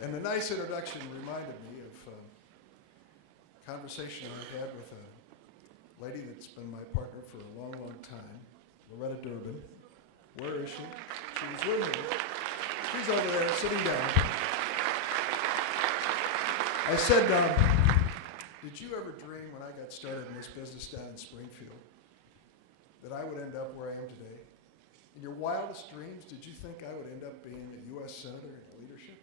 And the nice introduction reminded me of a conversation I had with a lady that's been my partner for a long, long time, Loretta Durbin. Where is she? She's with me. She's over there sitting down. I said, did you ever dream when I got started in this business down in Springfield that I would end up where I am today? In your wildest dreams, did you think I would end up being a U.S. Senator in leadership?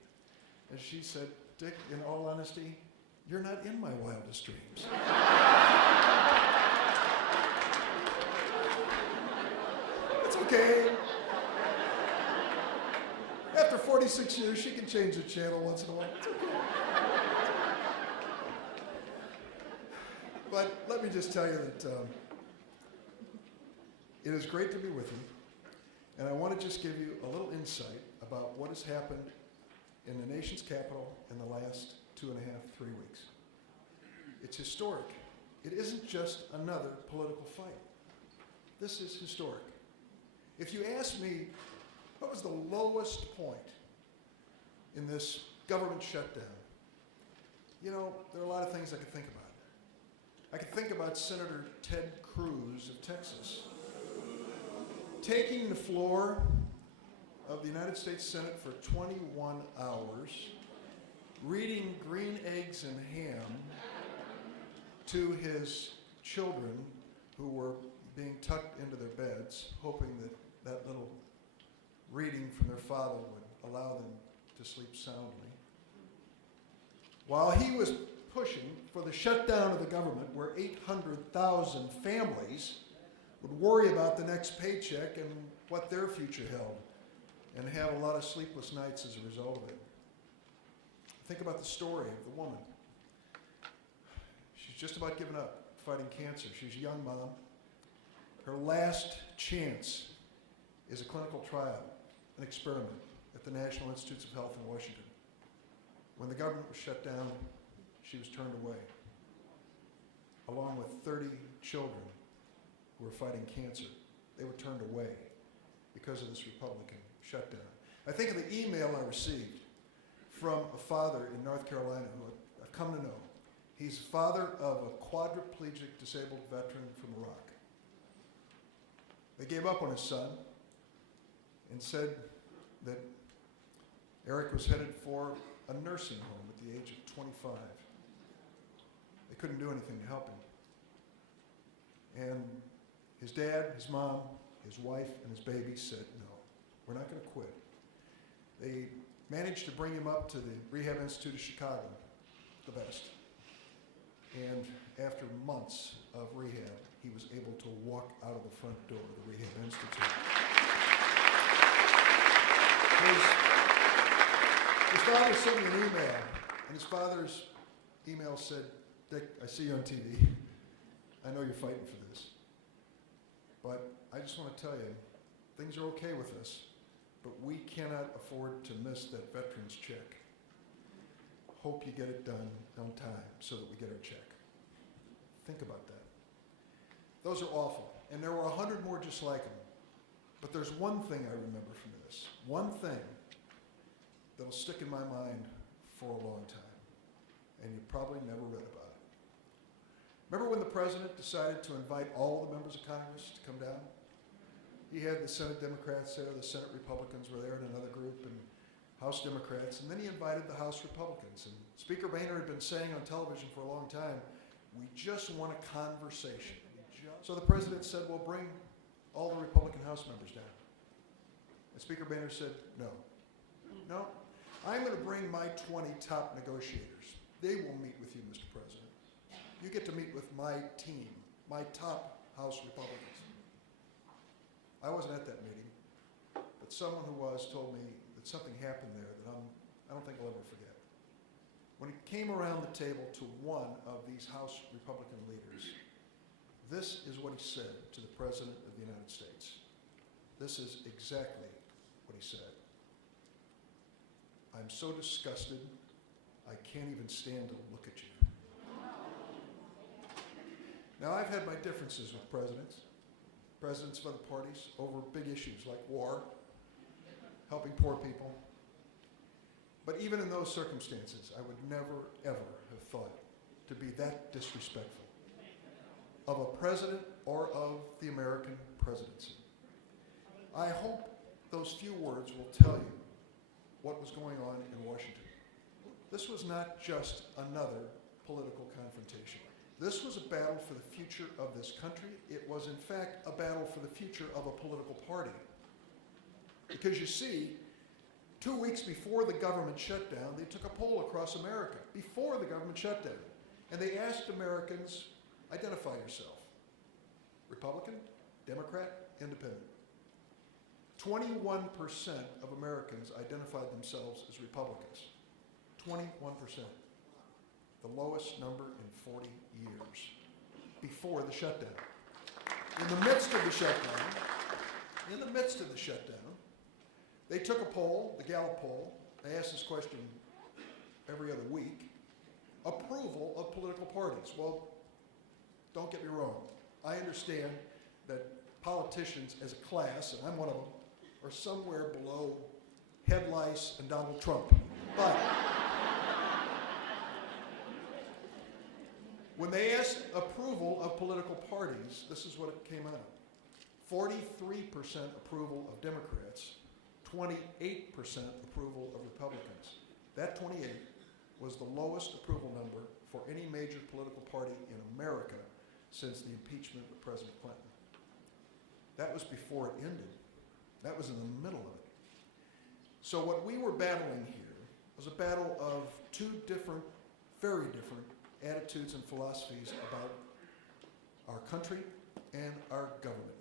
And she said, Dick, in all honesty, you're not in my wildest dreams. It's okay. After 46 years, she can change the channel once in a while. It's okay. But let me just tell you that it is great to be with you. And I want to just give you a little insight about what has happened in the nation's capital in the last 2.5, 3 weeks. It's historic. It isn't just another political fight. This is historic. If you ask me, what was the lowest point in this government shutdown? You know, there are a lot of things I could think about. I could think about Senator Ted Cruz of Texas taking the floor of the United States Senate for 21 hours, reading Green Eggs and Ham to his children who were being tucked into their beds, hoping that that little reading from their father would allow them to sleep soundly. While he was pushing for the shutdown of the government, where 800,000 families would worry about the next paycheck and what their future held, and have a lot of sleepless nights as a result of it. Think about the story of the woman. She's just about given up fighting cancer. She's a young mom. Her last chance is a clinical trial, an experiment at the National Institutes of Health in Washington. When the government was shut down, she was turned away, along with 30 children who were fighting cancer. They were turned away because of this Republican shutdown. I think of the email I received from a father in North Carolina who I've come to know. He's father of a quadriplegic disabled veteran from Iraq. They gave up on his son and said that Eric was headed for a nursing home at the age of 25. They couldn't do anything to help him. And his dad, his mom, his wife, and his baby said, no, we're not going to quit. They managed to bring him up to the Rehab Institute of Chicago, the best. And after months of rehab, he was able to walk out of the front door of the Rehab Institute. His father sent me an email, and his father's email said, Dick, I see you on TV. I know you're fighting for this. But I just want to tell you, things are okay with us, but we cannot afford to miss that veteran's check. Hope you get it done on time so that we get our check. Think about that. Those are awful. And there were 100 more just like them. But there's one thing I remember from this. One thing that'll stick in my mind for a long time. And you probably never read about it. Remember when the president decided to invite all the members of Congress to come down? He had the Senate Democrats there, the Senate Republicans were there in another group, and House Democrats, and then he invited the House Republicans. And Speaker Boehner had been saying on television for a long time, we just want a conversation. So the president said, well, bring all the Republican House members down. And Speaker Boehner said, no. No, I'm going to bring my 20 top negotiators. They will meet with you, Mr. President. You get to meet with my team, my top House Republicans. I wasn't at that meeting, but someone who was told me that something happened there that I don't think I'll ever forget. When he came around the table to one of these House Republican leaders, this is what he said to the President of the United States. This is exactly what he said. I'm so disgusted, I can't even stand to look at you. Now, I've had my differences with presidents of other parties over big issues like war, helping poor people. But even in those circumstances, I would never, ever have thought to be that disrespectful of a president or of the American presidency. I hope those few words will tell you what was going on in Washington. This was not just another political confrontation. This was a battle for the future of this country. It was, in fact, a battle for the future of a political party. Because you see, 2 weeks before the government shutdown, they took a poll across America, before the government shutdown. And they asked Americans, identify yourself. Republican, Democrat, Independent. 21% of Americans identified themselves as Republicans. 21%. The lowest number in 40 years, before the shutdown. In the midst of the shutdown, they took a poll, the Gallup poll. They asked this question every other week. Approval of political parties. Well, don't get me wrong. I understand that politicians as a class, and I'm one of them, are somewhere below head lice and Donald Trump. But when they asked approval of political parties, this is what it came out. 43% approval of Democrats, 28% approval of Republicans. That 28 was the lowest approval number for any major political party in America since the impeachment of President Clinton. That was before it ended. That was in the middle of it. So what we were battling here was a battle of two different, very different attitudes and philosophies about our country and our government.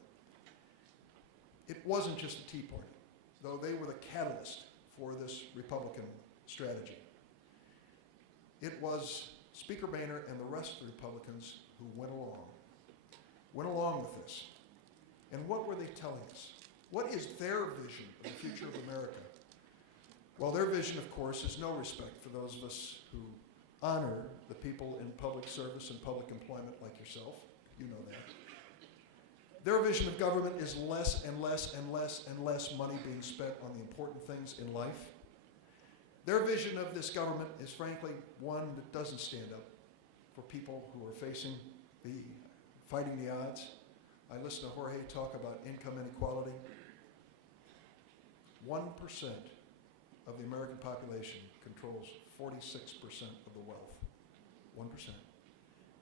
It wasn't just the Tea Party, though they were the catalyst for this Republican strategy. It was Speaker Boehner and the rest of the Republicans who went along with this. And what were they telling us? What is their vision of the future of America? Well, their vision, of course, is no respect for those of us who honor the people in public service and public employment like yourself. You know that. Their vision of government is less and less and less and less money being spent on the important things in life. Their vision of this government is, frankly, one that doesn't stand up for people who are fighting the odds. I listened to Jorge talk about income inequality. 1% of the American population controls 46% of the wealth. 1%.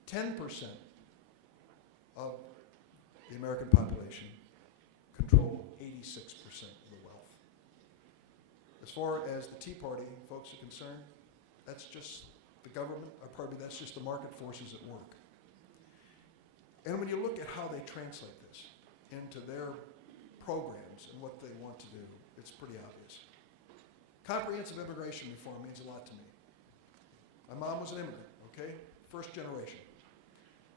10% of the American population control 86% of the wealth. As far as the Tea Party folks are concerned, that's just the government, or pardon me, that's just the market forces at work. And when you look at how they translate this into their programs and what they want to do, it's pretty obvious. Comprehensive immigration reform means a lot to me. My mom was an immigrant, okay? First generation.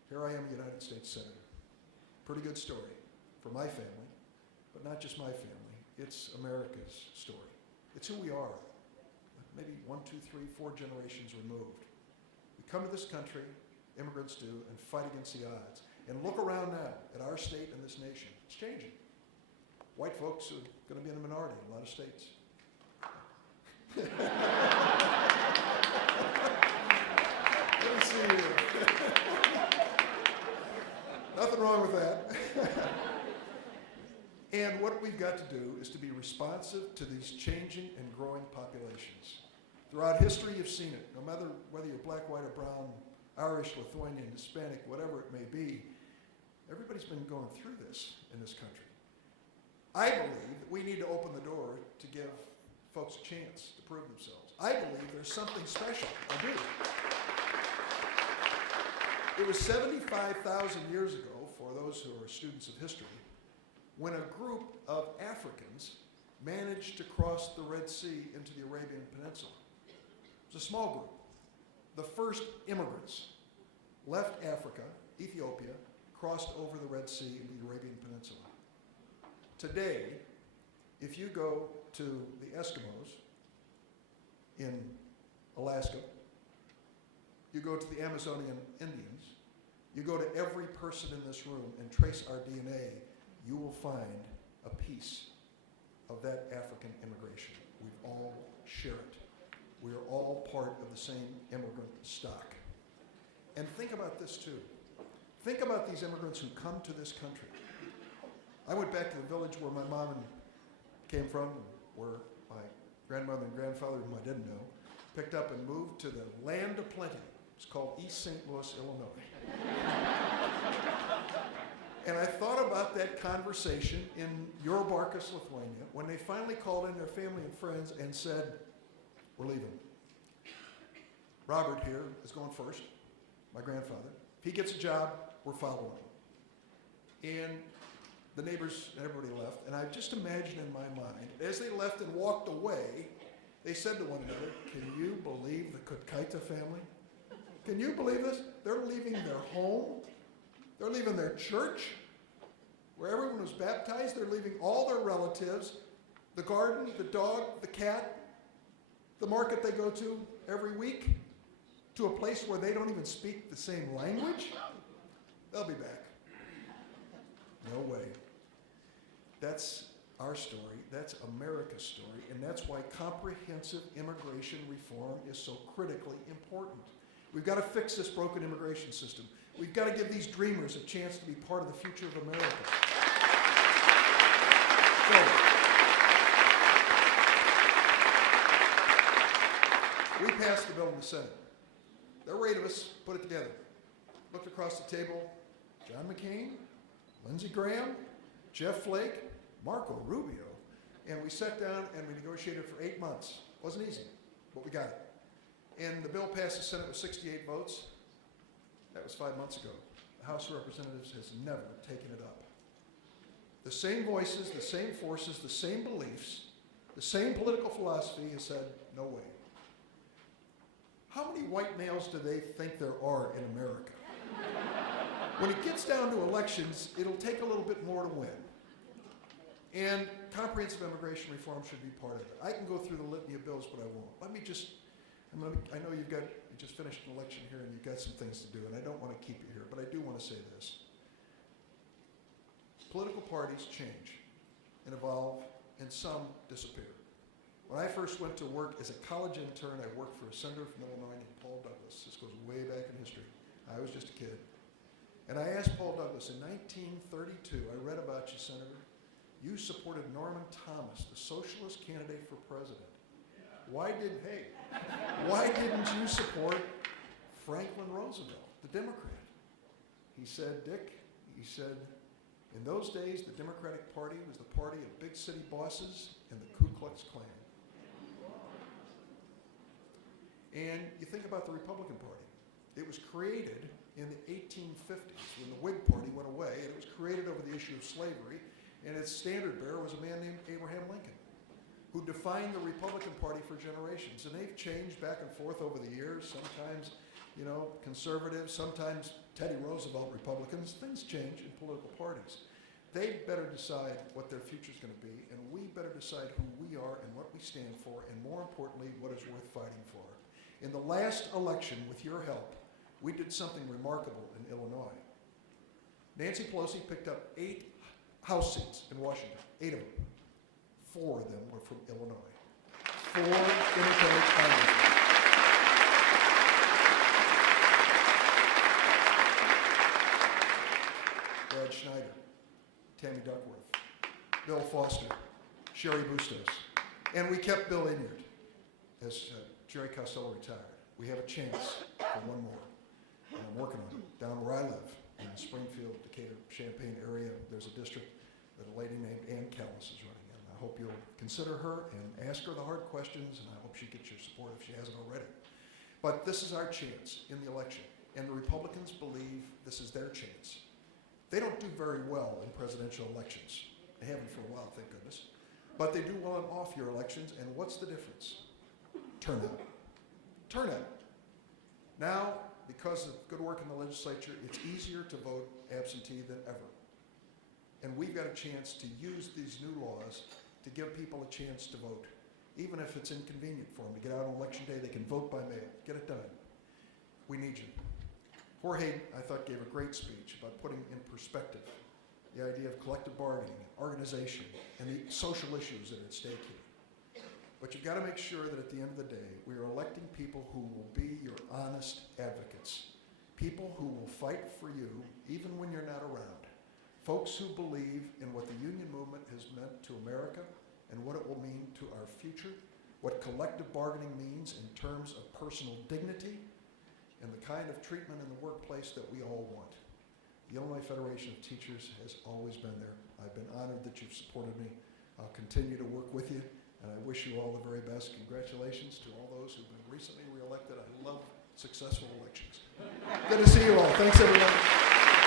Here I am, a United States Senator. Pretty good story for my family, but not just my family. It's America's story. It's who we are. Maybe 1, 2, 3, 4 generations removed. We come to this country, immigrants do, and fight against the odds. And look around now at our state and this nation. It's changing. White folks are going to be in the minority in a lot of states. Let me see here. Nothing wrong with that. And what we've got to do is to be responsive to these changing and growing populations. Throughout history, you've seen it. No matter whether you're black, white, or brown, Irish, Lithuanian, Hispanic, whatever it may be, everybody's been going through this in this country. I believe that we need to open the door to give folks a chance to prove themselves. I believe there's something special. I do. It was 75,000 years ago, for those who are students of history, when a group of Africans managed to cross the Red Sea into the Arabian Peninsula. It was a small group. The first immigrants left Africa, Ethiopia, crossed over the Red Sea into the Arabian Peninsula. Today, if you go to the Eskimos in Alaska, you go to the Amazonian Indians, you go to every person in this room and trace our DNA, you will find a piece of that African immigration. We all share it. We are all part of the same immigrant stock. And think about this too. Think about these immigrants who come to this country. I went back to the village where my mom came from, where my grandmother and grandfather, whom I didn't know, picked up and moved to the land of plenty. It's called East St. Louis, Illinois. And I thought about that conversation in Jurbarkas, Lithuania, when they finally called in their family and friends and said, we're leaving. Robert here is going first, my grandfather. If he gets a job, we're following. And the neighbors and everybody left, and I just imagined in my mind, as they left and walked away, they said to one another, can you believe the Kutkaita family? Can you believe this? They're leaving their home. They're leaving their church, where everyone was baptized. They're leaving all their relatives, the garden, the dog, the cat, the market they go to every week, to a place where they don't even speak the same language. They'll be back. No way. That's our story. That's America's story. And that's why comprehensive immigration reform is so critically important. We've got to fix this broken immigration system. We've got to give these dreamers a chance to be part of the future of America. So, we passed the bill in the Senate. There were 8 of us, put it together. Looked across the table, John McCain, Lindsey Graham, Jeff Flake, Marco Rubio, and we sat down and we negotiated for 8 months. Wasn't easy, but we got it. And the bill passed the Senate with 68 votes. That was 5 months ago. The House of Representatives has never taken it up. The same voices, the same forces, the same beliefs, the same political philosophy has said, no way. How many white males do they think there are in America? When it gets down to elections, it'll take a little bit more to win. And comprehensive immigration reform should be part of it. I can go through the litany of bills, but I won't. I know you just finished an election here and you've got some things to do, and I don't want to keep you here, but I do want to say this. Political parties change and evolve, and some disappear. When I first went to work as a college intern, I worked for a senator from Illinois named Paul Douglas. This goes way back in history. I was just a kid. And I asked Paul Douglas, in 1932, I read about you, Senator. You supported Norman Thomas, the socialist candidate for president. Why didn't you support Franklin Roosevelt, the Democrat? He said, Dick, in those days, the Democratic Party was the party of big city bosses and the Ku Klux Klan. And you think about the Republican Party. It was created in the 1850s when the Whig Party went away, and it was created over the issue of slavery, and its standard bearer was a man named Abraham Lincoln, who defined the Republican Party for generations. And they've changed back and forth over the years, sometimes, conservative, sometimes Teddy Roosevelt Republicans. Things change in political parties. They better decide what their future's going to be, and we better decide who we are and what we stand for, and more importantly, what is worth fighting for. In the last election, with your help, we did something remarkable in Illinois. Nancy Pelosi picked up 8 House seats in Washington, 8 of them. 4 of them were from Illinois. 4 independent congressmen. Brad Schneider, Tammy Duckworth, Bill Foster, Sherry Bustos, and we kept Bill Inyard as Jerry Costello retired. We have a chance for one more, and I'm working on it. Down where I live, in the Springfield, Decatur, Champaign area, there's a district that a lady named Ann Callis is running in. I hope you'll consider her and ask her the hard questions, and I hope she gets your support if she hasn't already. But this is our chance in the election, and the Republicans believe this is their chance. They don't do very well in presidential elections. They haven't for a while, thank goodness. But they do well in off-year elections, and what's the difference? Turnout. Turnout. Now, because of good work in the legislature, it's easier to vote absentee than ever. And we've got a chance to use these new laws to give people a chance to vote. Even if it's inconvenient for them to get out on election day, they can vote by mail. Get it done. We need you. Jorge, I thought, gave a great speech about putting in perspective the idea of collective bargaining, organization, and the social issues that are at stake here. But you've got to make sure that at the end of the day, we are electing people who will be your honest advocates. People who will fight for you even when you're not around. Folks who believe in what the union movement has meant to America and what it will mean to our future, what collective bargaining means in terms of personal dignity, and the kind of treatment in the workplace that we all want. The Illinois Federation of Teachers has always been there. I've been honored that you've supported me. I'll continue to work with you, and I wish you all the very best. Congratulations to all those who've been recently reelected. I love successful elections. Good to see you all. Thanks, everyone.